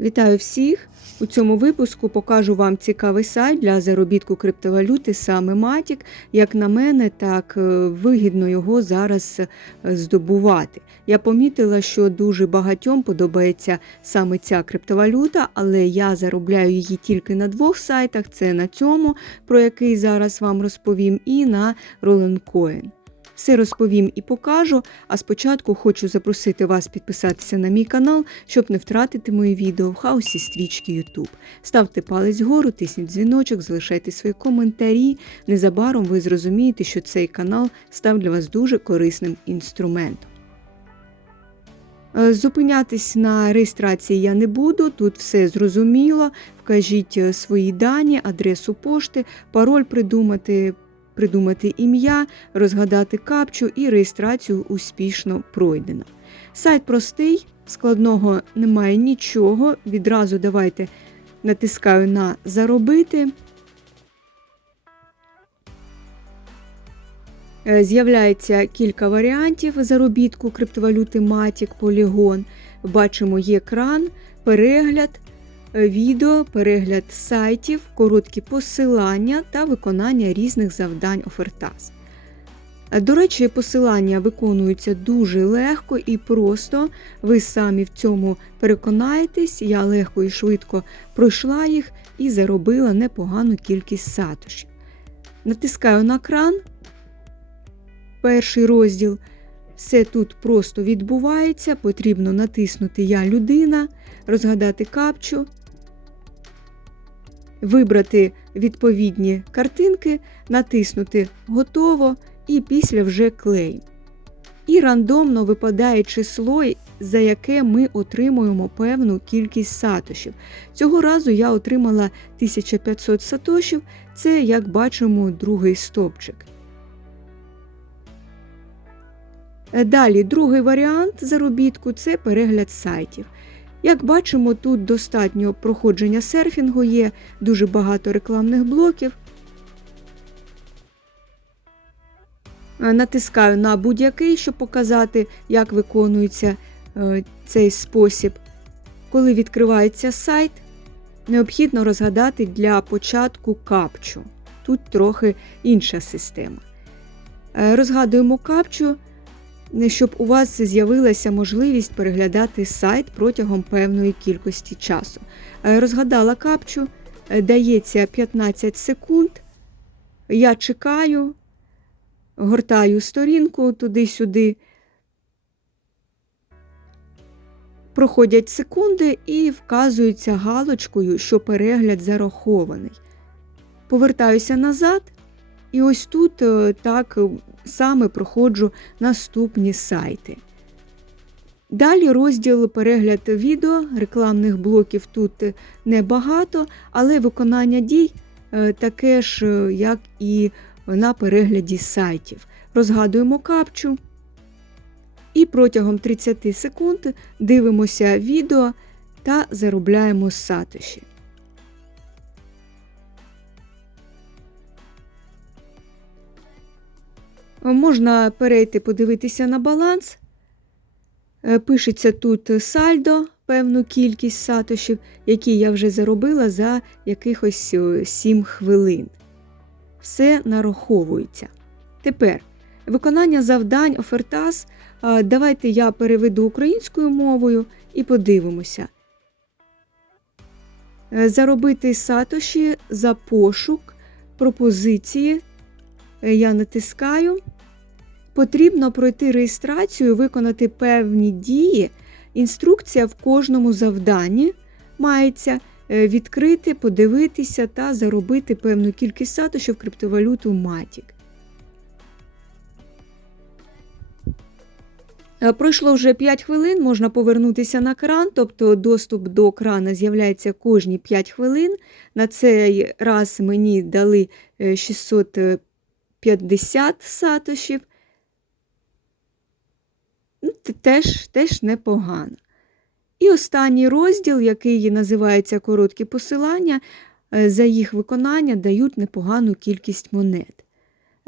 Вітаю всіх! У цьому випуску покажу вам цікавий сайт для заробітку криптовалюти саме Matic. Як на мене, так е, вигідно його зараз е, здобувати. Я помітила, що дуже багатьом подобається саме ця криптовалюта, але я заробляю її тільки на двох сайтах: це на цьому, про який зараз вам розповім, і на Rollencoin. Все розповім і покажу, а спочатку хочу запросити вас підписатися на мій канал, щоб не втратити мої відео в хаосі стрічки YouTube. Ставте палець вгору, тисніть дзвіночок, залишайте свої коментарі. Незабаром ви зрозумієте, що цей канал став для вас дуже корисним інструментом. Е, Зупинятись на реєстрації я не буду, тут все зрозуміло. Вкажіть е, свої дані, адресу пошти, пароль придумати, придумати ім'я, розгадати капчу і реєстрацію успішно пройдено. Сайт простий, складного немає нічого. Відразу давайте натискаю на Заробити. Е, З'являється кілька варіантів заробітку криптовалюти Matic, Polygon. Бачимо є екран, перегляд, відео, перегляд сайтів, короткі посилання та виконання різних завдань офертаз. До речі, посилання виконуються дуже легко і просто. Ви самі в цьому переконаєтесь. Я легко і швидко пройшла їх і заробила непогану кількість сатошів. Натискаю на кран. Перший розділ. Все тут просто відбувається. Потрібно натиснути Я людина, розгадати капчу, вибрати відповідні картинки, натиснути Готово і після вже клей. І рандомно випадає число, за яке ми отримуємо певну кількість сатошів. Цього разу я отримала 1500 сатошів, це, як бачимо, другий стопчик. Е, Далі, другий варіант заробітку це перегляд сайтів. Як бачимо, тут достатньо проходження серфінгу, є дуже багато рекламних блоків. Е, Натискаю на будь-який, щоб показати, як виконується е, цей спосіб. Коли відкривається сайт, необхідно розгадати для початку капчу. Тут трохи інша система. Е, Розгадуємо капчу щоб у вас з'явилася можливість переглядати сайт протягом певної кількості часу. Е, Розгадала капчу, е, дається 15 секунд. Я чекаю, гортаю сторінку туди-сюди. Проходять секунди і вказується галочкою, що перегляд зарахований. Повертаюся назад, і ось тут е, так саме проходжу наступні сайти. Далі розділ перегляд відео, рекламних блоків тут небагато, але виконання дій е, таке ж, е, як і на перегляді сайтів. Розгадуємо капчу і протягом 30 секунд дивимося відео та заробляємо сатиші. Можна перейти подивитися на баланс. Е, Пишеться тут сальдо, певну кількість сатошів, які я вже заробила за якихось 7 хвилин. Все нараховується. Тепер виконання завдань офертаз. Давайте я переведу українською мовою і подивимося. Е, Заробити сатоші за пошук, пропозиції. Е, Я натискаю. Потрібно пройти реєстрацію, виконати певні дії. Інструкція в кожному завданні мається е, відкрити, подивитися та заробити певну кількість сатошів криптовалюту Matic. Е, Пройшло вже 5 хвилин, можна повернутися на кран, тобто доступ до крана з'являється кожні 5 хвилин. На цей раз мені дали е, 650 сатошів. Ну, Теж, теж непогано. І останній розділ, який називається короткі посилання, е, за їх виконання дають непогану кількість монет.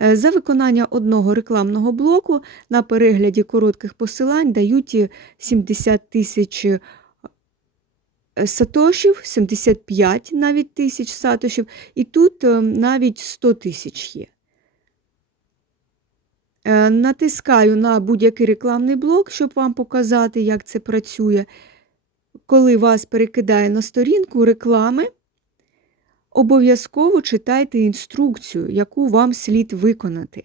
Е, За виконання одного рекламного блоку на перегляді коротких посилань дають 70 тисяч е, сатошів, 75 навіть тисяч сатошів, і тут е, навіть 100 тисяч є. Е, Натискаю на будь-який рекламний блок, щоб вам показати, як це працює. Коли вас перекидає на сторінку реклами, обов'язково читайте інструкцію, яку вам слід виконати.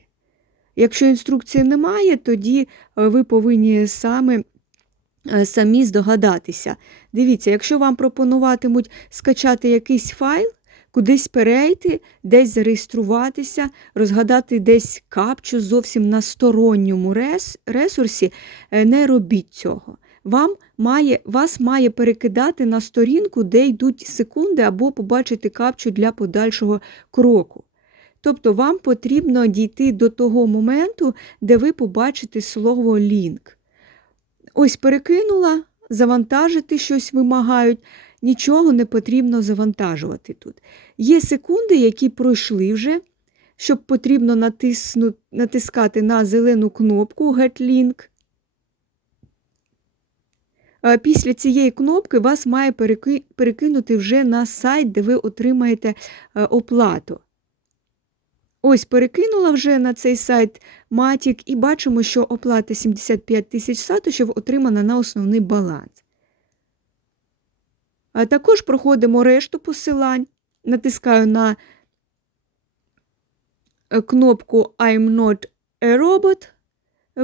Якщо інструкції немає, тоді е, ви повинні саме самі здогадатися. Дивіться, якщо вам пропонуватимуть скачати якийсь файл, кудись перейти, десь зареєструватися, розгадати десь капчу зовсім на сторонньому рес- ресурсі, е, не робіть цього. Вам має, вас має перекидати на сторінку, де йдуть секунди, або побачити капчу для подальшого кроку. Тобто вам потрібно дійти до того моменту, де ви побачите слово лінк. Ось перекинула, завантажити щось вимагають, нічого не потрібно завантажувати тут. Є секунди, які пройшли вже, щоб потрібно натисну, натискати на зелену кнопку Get Link. Після цієї кнопки вас має перекинути вже на сайт, де ви отримаєте е, оплату. Ось перекинула вже на цей сайт Matic і бачимо, що оплата 75 тисяч сатошів отримана на основний баланс. Також проходимо решту посилань. Натискаю на е, кнопку I'm not a robot.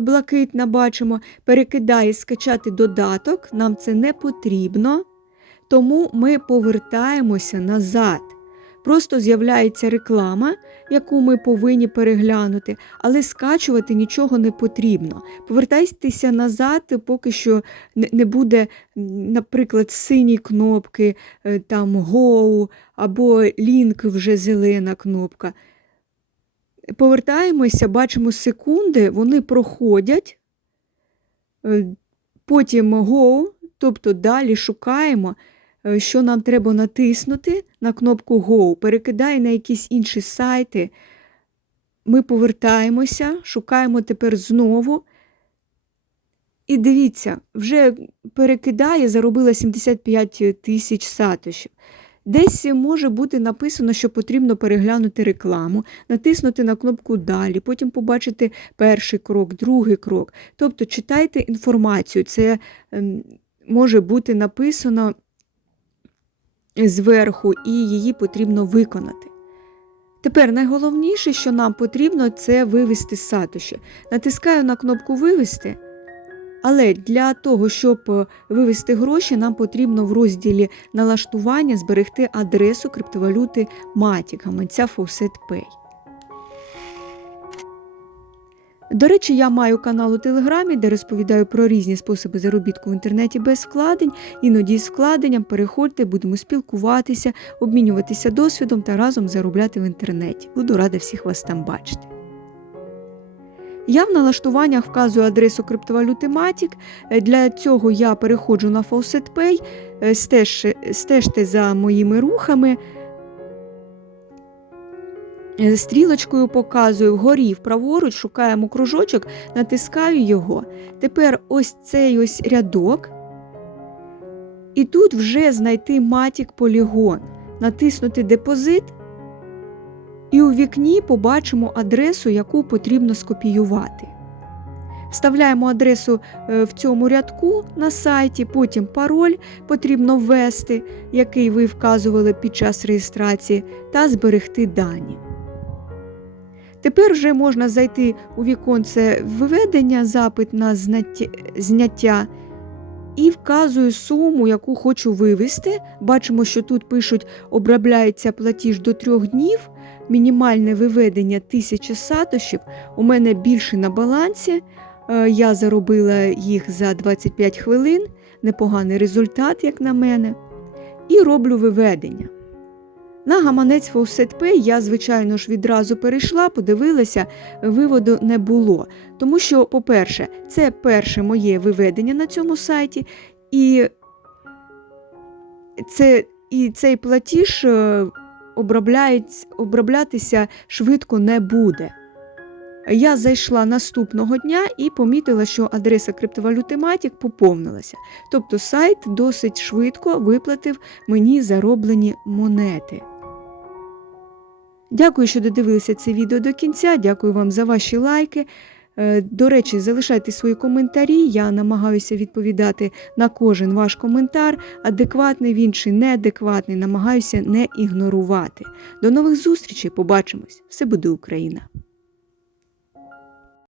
Блакитна бачимо, перекидає скачати додаток, нам це не потрібно, тому ми повертаємося назад. Просто з'являється реклама, яку ми повинні переглянути, але скачувати нічого не потрібно. Повертайтеся назад, поки що не- буде, наприклад, сині кнопки, е, там Go або лінк вже зелена кнопка. Повертаємося, бачимо секунди, вони проходять, е, потім Go, тобто далі шукаємо, що нам треба натиснути на кнопку Go, перекидає на якісь інші сайти. Ми повертаємося, шукаємо тепер знову. І дивіться, вже перекидає, заробила 75 тисяч сатошів. Десь може бути написано, що потрібно переглянути рекламу, натиснути на кнопку Далі, потім побачити перший крок, другий крок. Тобто читайте інформацію. Це ем, може бути написано зверху, і її потрібно виконати. Тепер найголовніше, що нам потрібно, це вивести сатоші. Натискаю на кнопку Вивести. Але для того, щоб е, вивести гроші, нам потрібно в розділі налаштування зберегти адресу криптовалюти Matic, гаманця Faucet Pay. До речі, я маю канал у Телеграмі, де розповідаю про різні способи заробітку в інтернеті без вкладень, іноді з вкладенням. Переходьте, будемо спілкуватися, обмінюватися досвідом та разом заробляти в інтернеті. Буду рада всіх вас там бачити. Я в налаштуваннях вказую адресу криптовалюти Matic. Для цього я переходжу на Faucet Pay, стеж, стежте за моїми рухами. Стрілочкою показую вгорі праворуч, шукаємо кружочок, натискаю його. Тепер ось цей ось рядок. І тут вже знайти Matic полігон, натиснути депозит. І у вікні побачимо адресу, яку потрібно скопіювати. Вставляємо адресу е, в цьому рядку на сайті, потім пароль потрібно ввести, який ви вказували під час реєстрації, та зберегти дані. Тепер вже можна зайти у віконце виведення, запит на зняття і вказую суму, яку хочу вивести. Бачимо, що тут пишуть, обробляється платіж до трьох днів, мінімальне виведення 1000 сатошів. У мене більше на балансі. Е, Я заробила їх за 25 хвилин, непоганий результат, як на мене. І роблю виведення. На гаманець Pay я, звичайно ж, відразу перейшла, подивилася, виводу не було. Тому що, по-перше, це перше моє виведення на цьому сайті, і, це, і цей платіж е, оброблятися швидко не буде. Я зайшла наступного дня і помітила, що адреса криптовалюти Matic поповнилася. Тобто сайт досить швидко виплатив мені зароблені монети. Дякую, що додивилися це відео до кінця. Дякую вам за ваші лайки. Е, До речі, залишайте свої коментарі. Я намагаюся відповідати на кожен ваш коментар. Адекватний він чи неадекватний, намагаюся не ігнорувати. До нових зустрічей, побачимось! Все буде Україна!